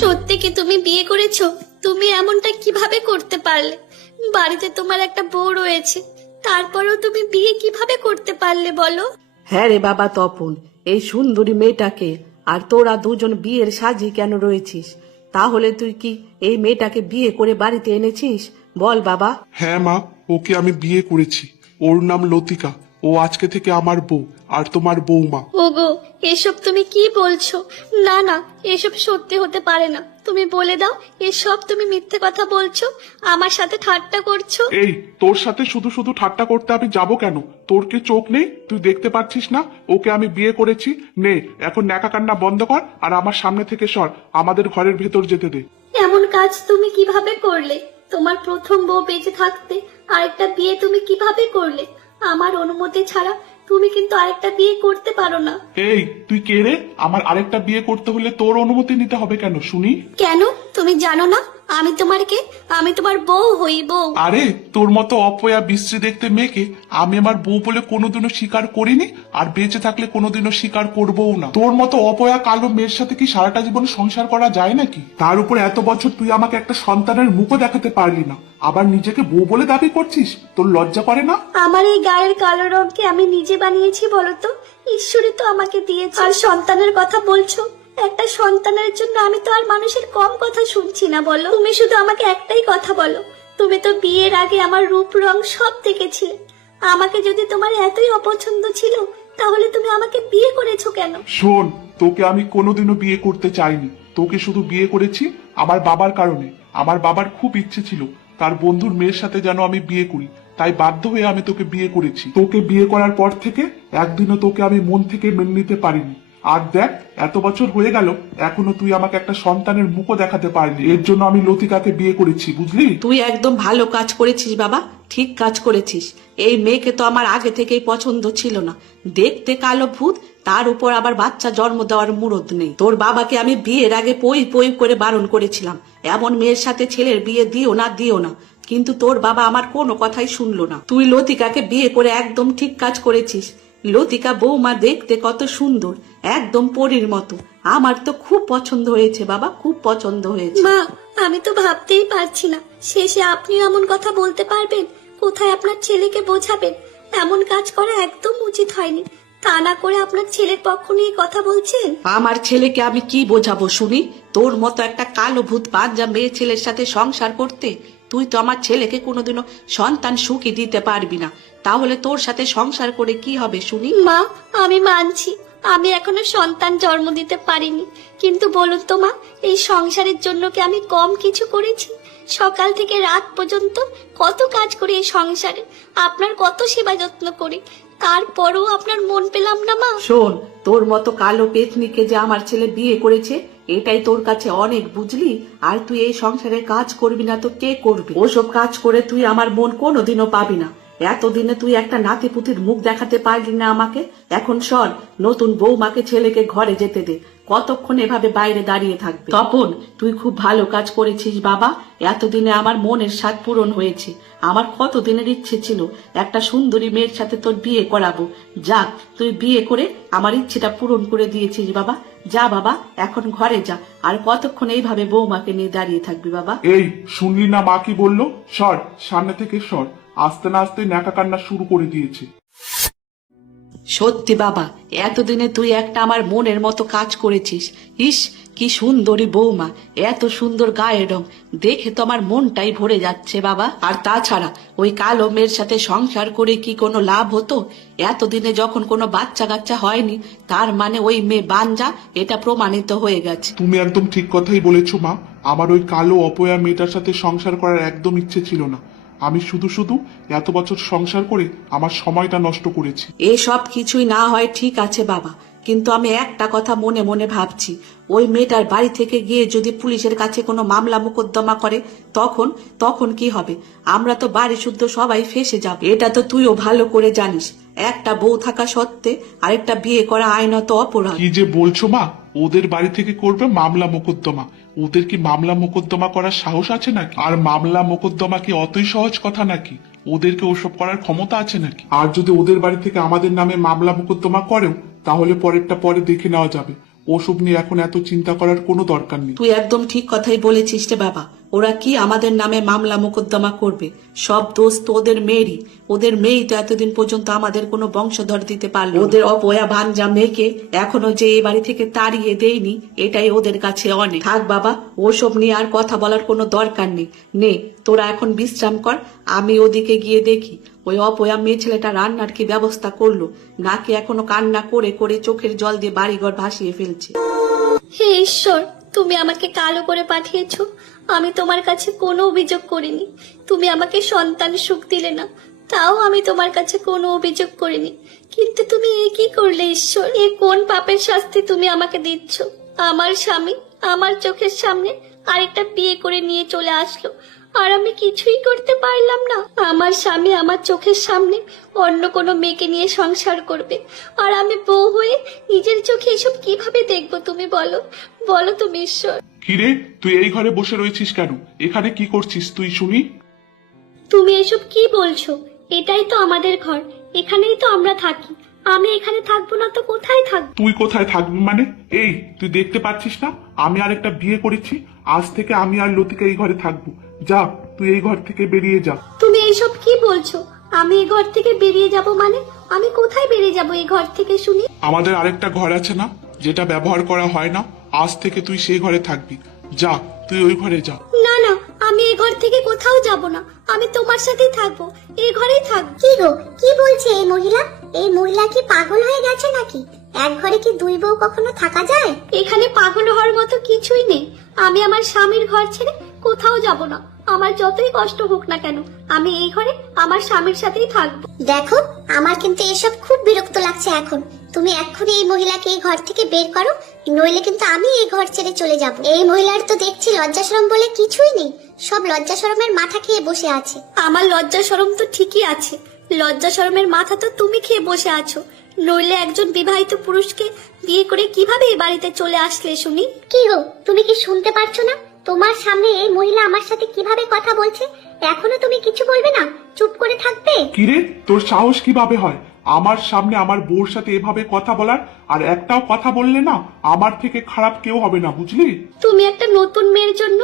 সত্যি কি তুমি বিয়ে করেছো? তুমি এমনটা কিভাবে করতে পারলে? বাড়িতে তোমার একটা বউ রয়েছে, তারপরেও তুমি বিয়ে কিভাবে করতে পারলে বলো? হ্যাঁ রে বাবা তপন, এই সুন্দরী মেয়েটাকে আর তোরা দুজন বিয়ের সাজি কেন রয়েছিস? তাহলে তুই কি এই মেয়েটাকে বিয়ে করে বাড়িতে এনেছিস? বল বাবা। হ্যাঁ মা, ওকে আমি বিয়ে করেছি। ওর নাম লতিকা। ও আজকে থেকে আমার বউ আর তোমার বৌমা। ওগো, এসব তুমি কি বলছো? না না, এসব সত্যি হতে পারে না। তুমি বলে দাও, এসব তুমি মিথ্যে কথা বলছো, আমার সাথে ঠাট্টা করছো। এই, তোর সাথে শুধু শুধু ঠাট্টা করতে আমি যাব কেন? তোর কি চোখ নেই? তুই দেখতে পাচ্ছিস না ওকে আমি বিয়ে করেছি? নে, এখন ন্যাকা কান্না বন্ধ কর আর আমার সামনে থেকে সর, আমাদের ঘরের ভেতর যেতে দে। এমন কাজ তুমি কিভাবে করলে? তোমার প্রথম বউ বেঁচে থাকতে আরেকটা বিয়ে তুমি কিভাবে করলে? আমার অনুমতি ছাড়া তুমি কিন্তু আরেকটা বিয়ে করতে পারো না। এই, তুই কে রে? আমার আরেকটা বিয়ে করতে হলে তোর অনুমতি নিতে হবে কেন শুনি? কেন, তুমি জানো না আমি তোমার কে? আমি তোমার বউ হই, বউ। আরে, তোর মতো অপয়া বিশ্রী দেখতে মেয়েকে আমি আমার বউ বলে কোনোদিনও স্বীকার করিনি, আর বেঁচে থাকলে কোনোদিনও স্বীকার করবও না। তোর মতো অপয়া কালো মেয়ের সাথে কি সারাটা জীবন সংসার করা যায় নাকি? তার উপর এত বছর তুই আমাকে একটা সন্তানের মুখও দেখাতে পারলি না, আবার নিজেকে বউ বলে দাবি করছিস? তোর লজ্জা করে না? আমার এই গায়ের কালো রঙকে আমি নিজে বানিয়েছি বলতো? ঈশ্বরই তো আমাকে দিয়েছে। আর সন্তানের কথা বলছো, একটা সন্তানের জন্য আমি তো আর মানুষের কম কথা শুনছি না বলো। তুমি শুধু আমাকে একটাই কথা বলো, তুমি তো বিয়ের আগে আমার রূপ রং সব দেখেছিলে। আমাকে যদি তোমার এতই অপছন্দ ছিল, তাহলে তুমি আমাকে বিয়ে করেছো কেন? শোন, তোকে আমি কোনোদিনও বিয়ে করতে চাইনি। তোকে শুধু বিয়ে করেছি আমার বাবার কারণে। আমার বাবার খুব ইচ্ছে ছিল তার বন্ধুর মেয়ের সাথে যেন আমি বিয়ে করি, তাই বাধ্য হয়ে আমি তোকে বিয়ে করেছি। তোকে বিয়ে করার পর থেকে একদিনও তোকে আমি মন থেকে মেনে নিতে পারিনি। আর দেখ, এত বছর হয়ে গেল, এখনো তুই আমাকে একটা সন্তানের মুখও দেখাতে পারলি। এর জন্য আমি লতিকাকে বিয়ে করেছি, বুঝলি? তুই একদম ভালো কাজ করেছিস বাবা, ঠিক কাজ করেছিস। এই মেয়েকে তো আমার আগে থেকেই পছন্দ ছিল না। দেখতে কালো ভূত, তার উপর আবার বাচ্চা জন্ম দেওয়ার মুরদ নেই। তোর বাবাকে আমি বিয়ের আগে পই পই করে বারণ করেছিলাম, এমন মেয়ের সাথে ছেলের বিয়ে দিও না, দিও না। কিন্তু তোর বাবা আমার কোনো কথাই শুনলো না। তুই লতিকাকে বিয়ে করে একদম ঠিক কাজ করেছিস। লতিকা বৌমা দেখতে কত সুন্দর, একদম পরীর মতো। আমার তো খুব পছন্দ হয়েছে বাবা, খুব পছন্দ হয়েছে। মা, আমি তো ভাবতেই পারছি না শেষে আপনিও এমন কথা বলতে পারবেন। কোথায় আপনার ছেলেকে বোঝাবেন? এমন কাজ করা একদম উচিত হয়নি। তা না করে আপনার ছেলের পক্ষ নিয়ে কথা বলছেন। আমার ছেলেকে আমি কি বোঝাবো শুনি? তোর মতো একটা কালো ভূত বাঞ্জা মেয়ে ছেলের সাথে সংসার করতে? তুই তো আমার ছেলেকে কোনোদিনও সন্তান সুখী দিতে পারবি না, তাহলে তোর সাথে সংসার করে কি হবে শুনি? মা, আমি মানছি আমি এখনো সন্তান জন্ম দিতে পারিনি, কিন্তু বলুন তো মা, এই সংসারের জন্য কি আমি কম কিছু করেছি? সকাল থেকে রাত পর্যন্ত কত কাজ করি এই সংসারে, আপনার কত সেবা যত্ন করি, তারপরও আপনার মন পেলাম না মা। শোন, তোর মতো কালো পেতনিকে যে আমার ছেলে বিয়ে করেছে, এটাই তোর কাছে অনেক, বুঝলি? আর তুই এই সংসারে কাজ করবি না তো কে করবি? ওসব কাজ করে তুই আমার মন কোনোদিনও পাবি না। এতদিনে তুই একটা নাতিপুতির মুখ দেখাতে পারলি না আমাকে। এখন সর, নতুন বৌমাকে ছেলেকে ঘরে যেতে দে। কতক্ষণ এভাবে বাইরে দাঁড়িয়ে থাকবে? তপন, তুই খুব ভালো কাজ করেছিস বাবা। এতদিনে আমার মনের স্বাদ পূরণ হয়েছে। আমার কতদিনের ইচ্ছে ছিল একটা সুন্দরী মেয়ের সাথে তোর বিয়ে করাবো। যাক, তুই বিয়ে করে আমার ইচ্ছেটা পূরণ করে দিয়েছিস বাবা। যা বাবা, এখন ঘরে যা। আর কতক্ষণ এইভাবে বৌমাকে নিয়ে দাঁড়িয়ে থাকবি বাবা? এই, শুনলি না মা কি বললো? সর, সামনে থেকে সর। আস্তে না আস্তে ন্যাকা কান্না শুরু করে দিয়েছে। সত্যি বাবা, এতদিনে তুই একটা আমার মনের মতো কাজ করেছিস। ইস, কি সুন্দরী বৌমা, এত সুন্দর গায়ের রং, দেখে তো আমার মনটাই ভরে যাচ্ছে বাবা। আর তাছাড়া ওই কালো মেয়ের সাথে সংসার করে কি কোনো লাভ হতো? এতদিনে যখন কোনো বাচ্চা কাচ্চা হয়নি, তার মানে ওই মেয়ে বাঞ্জা, এটা প্রমাণিত হয়ে গেছে। তুমি একদম ঠিক কথাই বলেছো মা। আমার ওই কালো অপয়া মেয়েটার সাথে সংসার করার একদম ইচ্ছে ছিল না। আমি শুধু শুধু এত বছর সংসার করে আমার সময়টা নষ্ট করেছি। এসব কিছুই না হয় ঠিক আছে বাবা, কিন্তু আমি একটা কথা মনে মনে ভাবছি, ওই মেয়েটার বাড়ি থেকে গিয়ে যদি পুলিশের কাছে কোনো মামলা মোকদ্দমা করে, তখন তখন কি হবে? আমরা তো বাড়ি শুদ্ধ সবাই ফেঁসে যাব। এটা তো তুইও ভালো করে জানিস। একটা বউ থাকা সত্ত্বে আরেকটা বিয়ে করা আইনত অপরাধ। কি যে বলছো মা? ওদের বাড়ি থেকে করবে মামলা মোকদ্দমা? ওদের কি মামলা মোকদ্দমা করার সাহস আছে নাকি? আর মামলা মোকদ্দমা কি অতই সহজ কথা নাকি? ওদেরকে ওসব করার ক্ষমতা আছে নাকি? আর যদি ওদের বাড়ি থেকে আমাদের নামে মামলা মোকদ্দমা করেও, তাহলে পরেরটা পরে দেখে নেওয়া যাবে। ওসব নিয়ে এখন এত চিন্তা করার কোনো দরকার নেই। তুই একদম ঠিক কথাই বলেছিস রে বাবা। ওরা কি আমাদের নামে মামলা মোকদ্দমা করবে? সব দোষ তো ওদের মেয়েরই। ওদের মেয়েই তো এতদিন পর্যন্ত আমাদের কোনো বংশধর দিতে পারলো। ওদের অপয়া ভাঞ্জা মেয়েকে এখনো যে এই বাড়ি থেকে তাড়িয়ে দেয়নি, এটাই ওদের কাছে অনেক। থাক বাবা, ওসব নিয়ে আর কথা বলার কোনো দরকার নেই। নে, তোরা এখন বিশ্রাম কর, আমি ওদিকে গিয়ে দেখি ওই অপয়া মেয়ে ছেলেটা রান্নার কি ব্যবস্থা করলো, নাকি এখনো কান্না করে করে চোখের জল দিয়ে বাড়িঘর ভাসিয়ে ফেলছে। হে ঈশ্বর, তুমি আমাকে কালো করে পাঠিয়েছো। আমি তোমার কাছে কোনো অভিযোগ করিনি। তুমি আমাকে সন্তান সুখ দিলে না, তাও আমি তোমার কাছে কোনো অভিযোগ করিনি। কিন্তু তুমি এ কি করলে ঈশ্বর? এ কোন পাপের শাস্তি তুমি আমাকে দিচ্ছ? আমার স্বামী আমার চোখের সামনে আরেকটা বিয়ে করে নিয়ে চলে আসলো, আর আমি কিছুই করতে পারলাম না। আমার স্বামী আমার চোখের সামনে অন্য কোনো মেয়েকে নিয়ে সংসার করবে, আর আমি বউ হয়ে নিজের চোখে এসব কিভাবে দেখবো? তুমি বলো, বলো তুমি ঈশ্বর। কিরে, তুই এই ঘরে বসে রয়েছিস কেন? এখানে কি করছিস তুই শুনি? তুমি এসব কি বলছো? এটাই তো আমাদের ঘর, এখানেই তো আমরা থাকি। আমি এখানে থাকবো না তো কোথায় থাকবো? তুই কোথায় থাকবি মানে? এই, তুই দেখতে পাচ্ছিস না আমি আর একটা বিয়ে করেছি? আজ থেকে আমি আর লতিকা এই ঘরে থাকবো। যা, তুই এই ঘর থেকে বেরিয়ে যা। তুমি এইসব কি বলছো? আমি এই ঘর থেকে বেরিয়ে যাব মানে? আমি কোথায় বেরিয়ে যাব এই ঘর থেকে শুনি? আমাদের আরেকটা ঘর আছে না, যেটা ব্যবহার করা হয় না? আজ থেকে তুই সেই ঘরে থাকবি। যা, তুই ওই ঘরে যা। না না, আমি এই ঘর থেকে কোথাও যাব না। আমি তোমার সাথেই থাকবো, এই ঘরেই থাকবো। কি গো, কি বলছে এই মহিলা? এই মহিলা কি পাগল হয়ে গেছে নাকি? এক ঘরে কি দুই বউ কখনো থাকা যায়? এখানে পাগল হওয়ার মতো কিছুই নেই। আমি আমার স্বামীর ঘর ছেড়ে কোথাও যাব না। আমার যতই কষ্ট হোক না কেন, আমি এই ঘরে আমার স্বামীর সাথেই থাকবো। দেখো, আমার কিন্তু এসব খুব বিরক্ত লাগছে এখন। তুমি এক্ষুনি এই মহিলাকে এই ঘর থেকে বের করো, নইলে কিন্তু আমি এই ঘর ছেড়ে চলে যাব। এই মহিলার তো দেখছি লজ্জা শরম বলে কিছুই নেই, সব লজ্জা শরমের মাথা খেয়ে বসে আছে। আমার লজ্জা শরম তো ঠিকই আছে, লজ্জা শরমের মাথা তো তুমি খেয়ে বসে আছো। নইলে একজন বিবাহিত পুরুষকে বিয়ে করে কিভাবে এই বাড়িতে চলে আসলে শুনি? কি গো, তুমি কি শুনতে পারছো না? তোমার সামনে এই মহিলা আমার সাথে কিভাবে কথা বলছে, এখনো তুমি কিছু বলবে না? চুপ করে থাকবে? কিরে, তোর সাহস কিভাবে হয় আমার সামনে আমার বউর সাথে এভাবে কথা বলার? আর একটাও কথা বললে না, আমার থেকে খারাপ কেউ হবে না, বুঝলি? তুমি একটা নতুন মেয়ের জন্য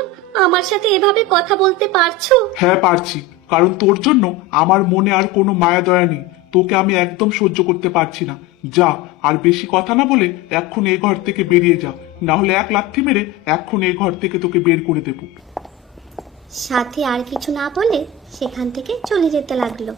আমার সাথে এভাবে কথা বলতে পারছো? হ্যাঁ পারছি, কারণ তোর জন্য আমার মনে আর কোনো মায়া দয়া নেই। তোকে আমি একদম সহ্য করতে পারছি না। যা, আর বেশি কথা না বলে এক্ষুনি এই ঘর থেকে বেরিয়ে যা, না হলে এক লাথি মেরে এক্ষুনি এই ঘর থেকে তোকে বের করে দেবো। সাথে আর কিছু না বলে সেখান থেকে চলে যেতে লাগলো।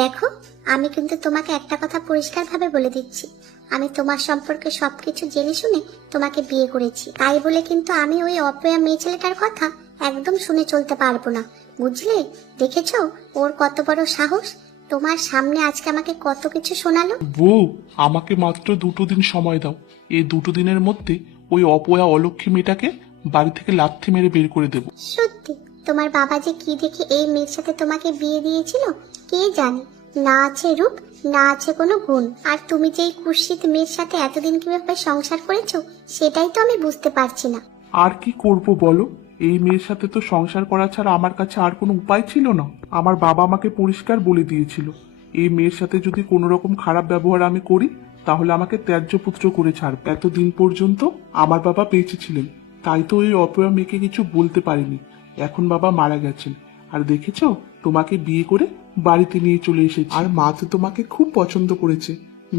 দেখো, আমি কিন্তু তোমাকে একটা কথা পরিষ্কারভাবে বলে দিচ্ছি, আমি তোমার সম্পর্কে সবকিছু জেনে শুনে তোমাকে বিয়ে করেছি। তাই বলে কিন্তু আমি ওই অপয়া মেয়ে ছেলেটার কথা একদম শুনে চলতে পারবো না, বুঝলে? দেখেছো ওর কত বড় সাহস? তোমার সামনে আজকে আমাকে কত কিছু শোনালো। বউ, আমাকে মাত্র 2 দিন সময় দাও। এই 2 দিনের মধ্যে ওই অপয়া অলক্ষী মেয়েটাকে বাড়ি থেকে লাথি মেরে বের করে দেবো। সত্যি তোমার বাবা যে কি দেখে এই মেয়ের সাথে তোমাকে বিয়ে দিয়েছিল কে জানে? না আছে রূপ, না আছে কোনো গুণ, আর তুমি যে এই কুৎসিত মেয়ের সাথে এতদিন কিভাবে সংসার করেছো সেটাই তো আমি বুঝতে পারছি না। আর কি করব বলো? এই মেয়ের সাথে তো সংসার করা ছাড়া আমার কাছে আর কোনো উপায় ছিল না। আমার বাবা আমাকে পরিষ্কার বলে দিয়েছিল, এই মেয়ের সাথে যদি কোনো রকম খারাপ ব্যবহার আমি করি তাহলে আমাকে ত্যায্য পুত্র করে ছাড়বে। এতদিন পর্যন্ত আমার বাবা বেঁচে ছিলেন, তাই তো ওই অপয়া মেয়েকে কিছু বলতে পারিনি। এখন বাবা মারা গেছেন, আর দেখেছো তোমাকে বিয়ে করে বাড়িতে নিয়ে চলে এসেছি। আর মা তো তোমাকে খুব পছন্দ করেছে,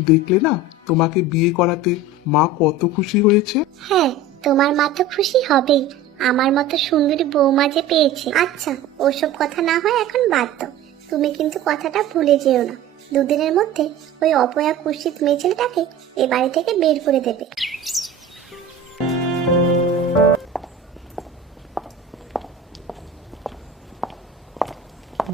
দেখলে না তোমাকে বিয়ে করাতে মা কত খুশি হয়েছে। হ্যাঁ, তোমার মা তো খুশি হবেই, আমার মতো সুন্দরী বৌমা যে পেয়েছে। আচ্ছা, ওসব কথা না হয় এখন বাদ দাও, তুমি কিন্তু কথাটা ভুলে যেও না, 2 দিনের মধ্যে ওই অপয়া কুৎসিত মেয়ে ছেলেটাকে এ বাড়ি থেকে বের করে দেবে।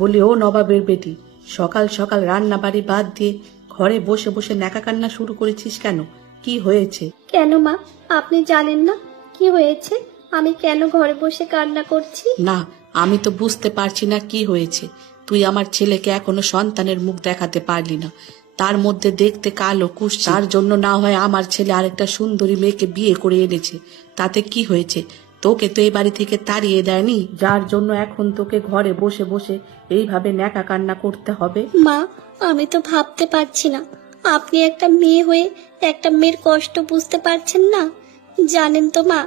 বলি, ও নবাবের বেটি, সকাল সকাল রান্না বাড়ি বাদ দিয়ে ঘরে বসে বসে ন্যাকা কান্না শুরু করেছিস কেন? কি হয়েছে? কেন মা, আপনি জানেন না কি হয়েছে? আমি কেন ঘরে বসে কান্না করছি? না, আমি তো বুঝতে পারছি না কি হয়েছে। তুই আমার ছেলেকে এখনো সন্তানের মুখ দেখাতে পারলি না, তার মধ্যে দেখতে কালো কুৎসিত। তার জন্য না হয় আমার ছেলে আরেকটা সুন্দরী মেয়েকে বিয়ে করে এনেছে, তাতে কি হয়েছে? তোকে তো এই বাড়ি থেকে তাড়িয়ে দেয়নি, যার জন্য এখন তোকে ঘরে বসে বসে এইভাবে ন্যাকা কান্না করতে হবে। মা, আমি তো ভাবতে পারছি না আপনি একটা মেয়ে হয়ে একটা মেয়ের কষ্ট বুঝতে পারছেন না? জানেন তো মা,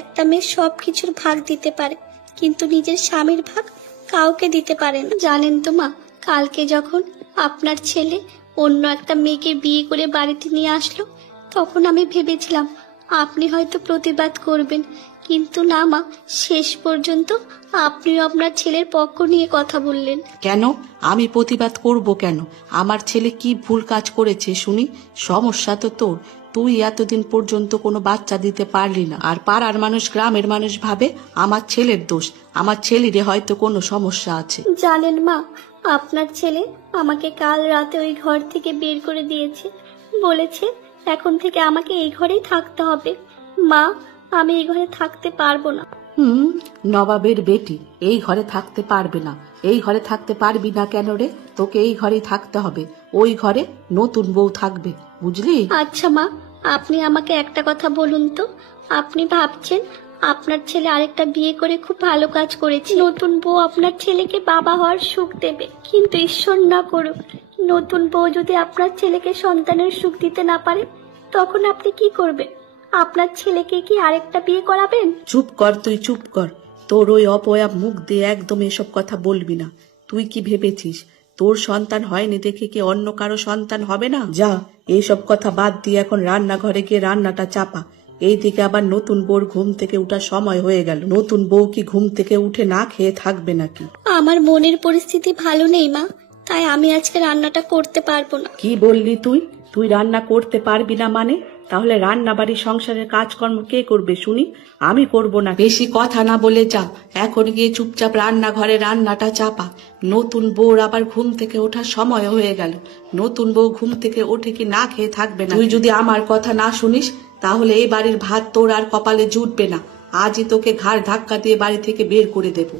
একটা মেয়ে সব কিছুর ভাগ দিতে পারে, কিন্তু নিজের স্বামীর ভাগ কাউকে দিতে পারে না। জানেন তো মা, কালকে যখন আপনার ছেলে অন্য একটা মেয়েকে বিয়ে করে বাড়িতে নিয়ে আসলো, তখন আমি ভেবেছিলাম আপনি হয়তো প্রতিবাদ করবেন, কিন্তু না মা, শেষ পর্যন্ত আপনিও আপনার ছেলের পক্ষ নিয়ে কথা বললেন। কেন আমি প্রতিবাদ করব কেন? আমার ছেলে কি ভুল কাজ করেছে শুনি? সমস্যা তো তোর। তুই এতদিন পর্যন্ত কোনো বাচ্চা দিতে পারলি না, আর পাড়ার মানুষ, গ্রামের মানুষ ভাবে আমার ছেলের দোষ। আমার ছেলেরে হয়তো কোনো সমস্যা আছে। জানেন মা, আপনার ছেলে আমাকে কাল রাতে ওই ঘর থেকে বের করে দিয়েছে, বলেছে এখন থেকে আমাকে এই ঘরেই থাকতে হবে। মা, আমি এই ঘরে থাকতে পারবো না। নবাবের বেটি এই ঘরে থাকতে পারবে না। এই ঘরে থাকতে পারবি না কেন রে? তোকে এই ঘরেই থাকতে হবে। ওই ঘরে নতুন বউ থাকবে, বুঝলি? আচ্ছা মা, আপনি আমাকে একটা কথা বলুন তো, আপনি ভাবছেন আপনার ছেলে আরেকটা বিয়ে করে খুব ভালো কাজ করেছে, নতুন বউ আপনার ছেলেকে বাবা হওয়ার সুখ দেবে, কিন্তু ঈশ্বর না করুক নতুন বউ যদি আপনার ছেলেকে সন্তানের সুখ দিতে না পারে, তখন আপনি কি করবেন? আপনার ছেলেকে কি আরেকটা বিয়ে করাবেন? চুপ কর, তুই চুপ কর। তোর ওই অপয়া মুখ দিয়ে একদম এসব কথা বলবি না। তুই কি ভেবেছিস তোর সন্তান হয়নি দেখে কি অন্য কারো সন্তান হবে না? যা, এইসব কথা বাদ দিয়ে এখন রান্নাঘরে গিয়ে রান্নাটা চাপা। এইদিকে আবার নতুন বউর ঘুম থেকে উঠার সময় হয়ে গেল। নতুন বউ কি ঘুম থেকে উঠে না খেয়ে থাকবে নাকি? আমার মনের পরিস্থিতি ভালো নেই মা, তাই আমি আজকে রান্নাটা করতে পারবো না। কি বললি তুই? তুই রান্না করতে পারবি না মানে? তাহলে রান্না বাড়ি সংসারের কাজকর্ম কে করবে শুনি? আমি করব না। বেশি কথা না বলে যা, এখন গিয়ে চুপচাপ রান্নাঘরে রান্নাটা চাপা। নতুন বউর আবার ঘুম থেকে ওঠার সময় হয়ে গেল। নতুন বউ ঘুম থেকে ওঠে কি না খেয়ে থাকবে না? তুই যদি আমার কথা না শুনিস তাহলে এই বাড়ির ভাত তোর আর কপালে জুটবে না। আজই তোকে ঘাড় ধাক্কা দিয়ে বাড়ি থেকে বের করে দেব।